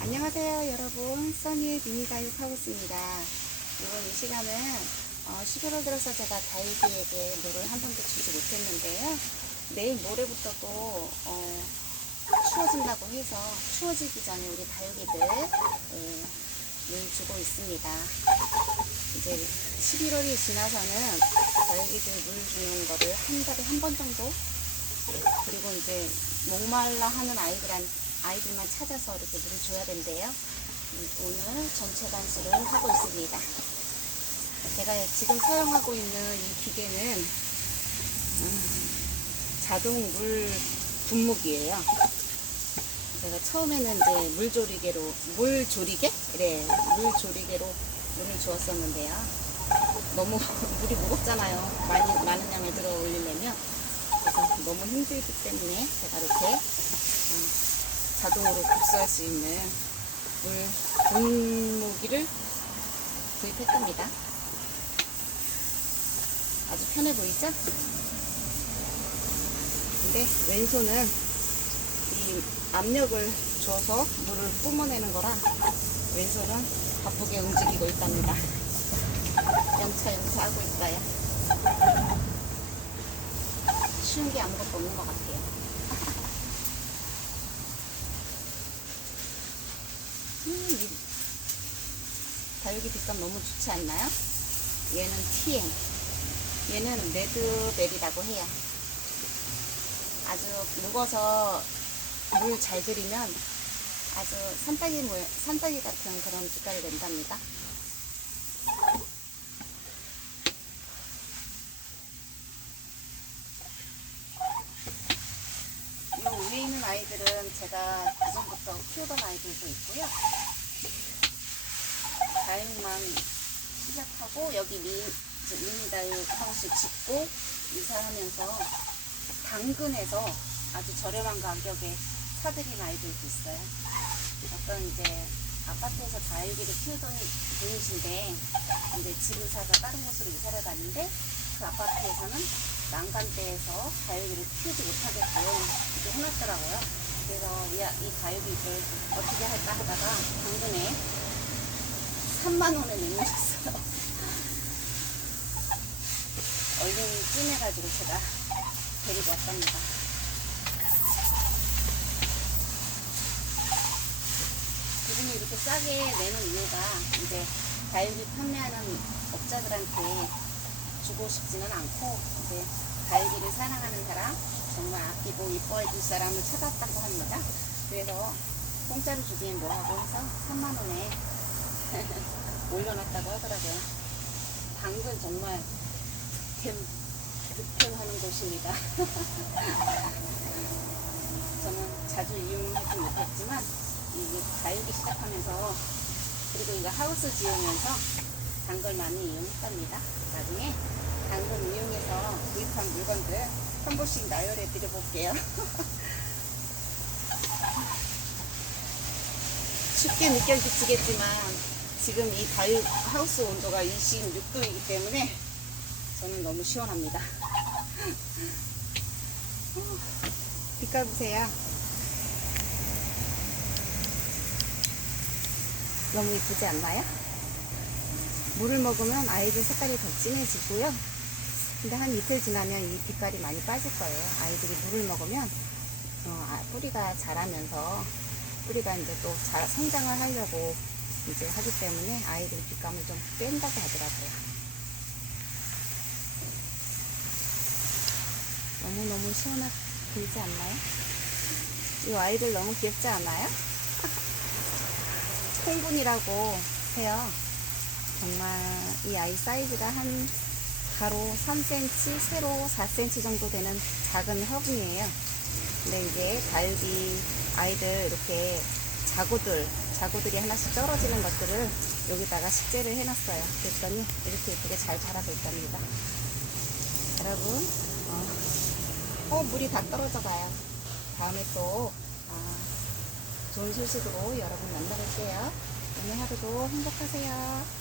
안녕하세요 여러분. 써니의 미니다육 하우스입니다. 이번 이 시간은 어, 11월 들어서 제가 다육이에게 물을 한 번도 주지 못했는데요. 내일 모레부터 또 어, 추워진다고 해서 추워지기 전에 우리 다육이들 예, 물 주고 있습니다. 이제 11월이 지나서는 다육이들 물 주는 거를 한 달에 한 번 정도? 그리고 이제 목말라 하는 아이들한 아이들만 찾아서 이렇게 물을 줘야 된대요. 음, 오늘 전체 단수를 하고 있습니다. 제가 지금 사용하고 있는 이 기계는 음, 자동 물 분무기예요. 제가 처음에는 이제 물조리개로 물조리개? 네, 물조리개로 물을 주었었는데요. 너무 물이 무겁잖아요. 많이 많은 양을 들어 올리려면 그래서 너무 힘들기 때문에 제가 이렇게 음, 자동으로 급수할 수 있는 물 분무기를 구입했답니다. 아주 편해 보이죠? 근데 왼손은 이 압력을 줘서 물을 뿜어내는 거라 왼손은 바쁘게 움직이고 있답니다. 영차 영차 하고 있어요. 쉬운 게 아무것도 없는 것 같아요. 음, 이 다육이 빛감 너무 좋지 않나요? 얘는 티행, 얘는 레드벨이라고 해요. 아주 묵어서 물 잘 들이면 아주 산딸기 모양, 산딸기 같은 그런 빛깔이 낸답니다. 이 위에 있는 아이들은 제가 그전부터 키우던 아이들도 있고요. 다육만 시작하고 여기 미, 이제 미니 다육 하우스 짓고 이사하면서 당근에서 아주 저렴한 가격에 사들인 아이들도 있어요. 어떤 이제 아파트에서 다육이를 키우던 분이신데 이제 집을 사서 다른 곳으로 이사를 갔는데 그 아파트에서는 난간대에서 다육이를 키우지 못하게끔 이렇게 해놨더라고요. 그래서 이, 아- 이 다육이를 어떻게 할까 하다가 당근에 3만원에 내놓으셨어요. 얼른 찜해가지고 제가 데리고 왔답니다. 그분이 이렇게 싸게 내는 이유가 이제 다육이 판매하는 업자들한테 주고 싶지는 않고 이제 다육이를 사랑하는 사람 정말 아끼고 이뻐해 줄 사람을 찾았다고 합니다. 그래서 공짜로 주기엔 뭐하고 해서 3만 원에 올려놨다고 하더라고요. 당근 정말 템 득템하는 곳입니다. 저는 자주 이용하지 못했지만 이게 다육이 시작하면서 그리고 이거 하우스 지으면서 당근 많이 이용했답니다. 나중에 당근 이용해서 구입한 물건들 한 번씩 나열해 드려 볼게요. 쉽게 느껴지겠지만 지금 이 다육 하우스 온도가 26도이기 때문에 저는 너무 시원합니다. 빛깔 보세요. 너무 이쁘지 않나요? 물을 먹으면 아이들 색깔이 더 진해지고요. 근데 한 이틀 지나면 이 빛깔이 많이 빠질 거예요. 아이들이 물을 먹으면 어, 아, 뿌리가 자라면서 뿌리가 이제 또 자, 성장을 하려고 이제 하기 때문에 아이들 빛감을 좀 뺀다고 하더라고요. 너무너무 시원하게 보이지 않나요? 이 아이들 너무 귀엽지 않아요? 홍분이라고 해요. 정말 이 아이 사이즈가 한 가로 3cm, 세로 4cm 정도 되는 작은 화분이에요. 근데 이제 다육이 아이들 이렇게 자구들, 자구들이 하나씩 떨어지는 것들을 여기다가 식재를 해놨어요. 그랬더니 이렇게 예쁘게 잘 자라고 있답니다. 여러분, 어, 어, 물이 다 떨어져 가요. 다음에 또 아, 좋은 소식으로 여러분 만나뵐게요. 오늘 하루도 행복하세요.